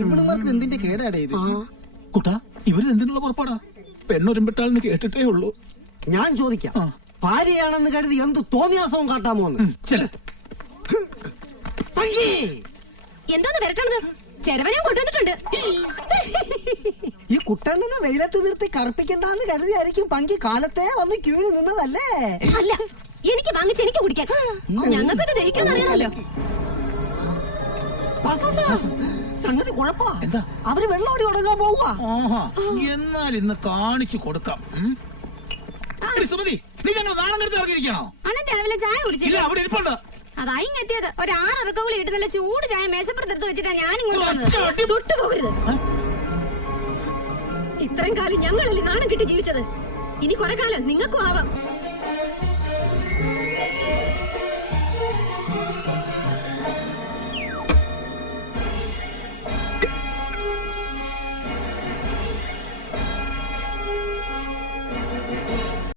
ഇവിടുന്നവർക്ക് എന്തിന്റെ കേടാടേ ഇത്? കുട്ടാ, ഇവര് എന്തിനുള്ള പുറപ്പാടാ? പെണ്ണൊരുമ്പിട്ടാളെന്ന് കേട്ടിട്ടേ ഉള്ളൂ. ഞാൻ ചോദിക്കാം, ഭാര്യയാണെന്ന് കരുതി എന്ത് തോന്നിയാസവും കാട്ടാമോന്ന്? എന്തോന്ന് വരട്ടണത്? ചെരവനെ കൊണ്ടുവന്നിട്ടുണ്ട്. ഈ കുട്ടണ്ണനെ വെയിലത്ത് നിർത്തി കറുപ്പിക്കണ്ടെന്ന് കരുതിയായിരിക്കും പങ്കി കാലത്തെ വന്ന് ക്യൂവിന് നിന്നതല്ലേ? അല്ല, എനിക്ക് വാങ്ങിച്ച് എനിക്ക് കുടിക്കാൻ. ഞങ്ങൾക്കത് ധരിക്കാൻ അറിയണമല്ലോ. സംഗതി കുഴപ്പാ. എന്താ? അവര് വെള്ളോടി തുടങ്ങാൻ പോവുക. എന്നാൽ ഇന്ന് കാണിച്ചു കൊടുക്കാം. സുമതി, നീ ഞങ്ങൾ നാണം കരുതി ഇറങ്ങിയിരിക്കണോ? അണ്ണൻ രാവിലെ ചായ കുടിച്ചില്ല. അവിടെ ഇരിപ്പുണ്ട്. അതായി എത്തിയത്. ഒരു 6 ഇറക്കങ്ങൾ ഇട്ട് നല്ല ചൂട് ചായ മേശപ്പുറത്തെടുത്ത് വെച്ചിട്ടാ ഞാനിങ്ങോട്ട് വന്നത്. തൊട്ടുപോകരുത്. ഇത്രയും കാലം ഞങ്ങളല്ലേ നാണം കിട്ടി ജീവിച്ചത്. ഇനി കുറെ കാലം നിങ്ങൾക്കും ആവാം.